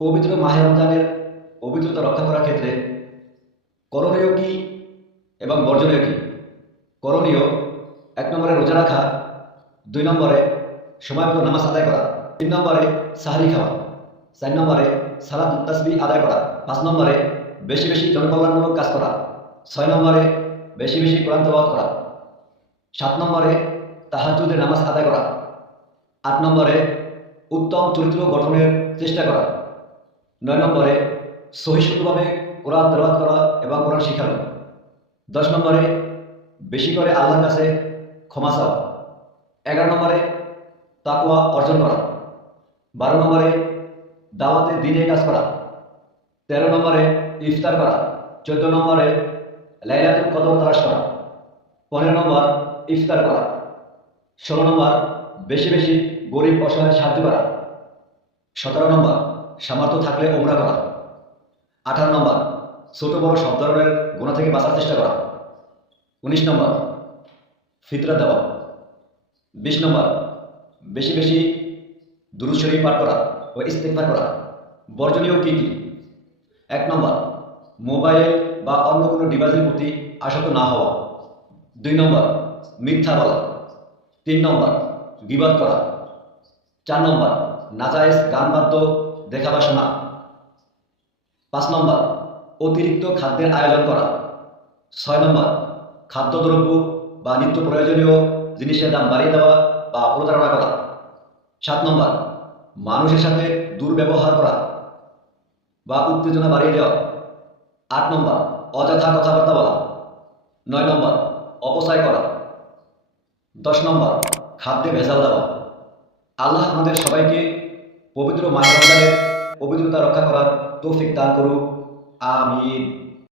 পবিত্র মাহে রমজানের পবিত্রতা রক্ষা করার ক্ষেত্রে করণীয় কি এবং বর্জনীয় কি? করণীয়, এক নম্বরে রোজা রাখা, দুই নম্বরে সময় মতো নামাজ আদায় করা, তিন নম্বরে সাহারি খাওয়া, চার নম্বরে সালাদ তাসবি আদায় করা, পাঁচ নম্বরে বেশি বেশি জনকল্যাণমূলক কাজ করা, ছয় নম্বরে বেশি বেশি কোরআন তেলাওয়াত করা, সাত নম্বরে তাহাজুদের নামাজ আদায় করা, আট নম্বরে উত্তম চরিত্র গঠনের চেষ্টা করা নয় নম্বরে সহিষ্ণুভাবে কোরআন তেলাওয়াত করা এবং কোরআন শিখানো দশ নম্বরে বেশি করে আল্লাহর কাছে ক্ষমা চাওয়া। এগারো নম্বরে তাকুয়া অর্জন করা। বারো নম্বরে দাওয়াতে দিনে কাজ করা। তেরো নম্বরে ইফতার করা। চোদ্দ নম্বরে লাইলাতুল কদর তালাশ করা। পনেরো নম্বর ইফতার করা। ষোলো নম্বর বেশি বেশি গরিব অসহায় সাহায্য করা। সতেরো নম্বর সামর্থ্য থাকলে ওমরা করা। আঠারো নম্বর, ছোট বড় সব ধরনের গুণা থেকে বাঁচার চেষ্টা করা। উনিশ নম্বর, ফিতরা দেওয়া। বিশ নম্বর, বেশি বেশি দুরুদ শরীফ পাঠ করা ও ইস্তেকবার করা। বর্জনীয় কী কী? এক নম্বর, মোবাইল বা অন্য কোনো ডিভাইসের প্রতি আসক্ত না হওয়া। দুই নম্বর, মিথ্যা বলা। তিন নম্বর, বিবাদ করা। চার নম্বর, নাজায়েজ গান বাদ্য দেখা বা শোনা পাঁচ নম্বর, অতিরিক্ত খাদ্যের আয়োজন করা। ছয় নম্বর, খাদ্যদ্রব্য বা নিত্য প্রয়োজনীয় জিনিসের দাম বাড়িয়ে দেওয়া বা প্রতারণা করা। সাত নম্বর, মানুষের সাথে দুর্ব্যবহার করা বা উত্তেজনা বাড়িয়ে দেওয়া। আট নম্বর, অযথা কথাবার্তা বলা। নয় নম্বর, অপচয় করা। দশ নম্বর, খাদ্যে ভেজাল দেওয়া। আল্লাহ আমাদের সবাইকে পবিত্র মায়ের পবিত্রতা রক্ষা করার তৌফিক দান করুক। আমিন।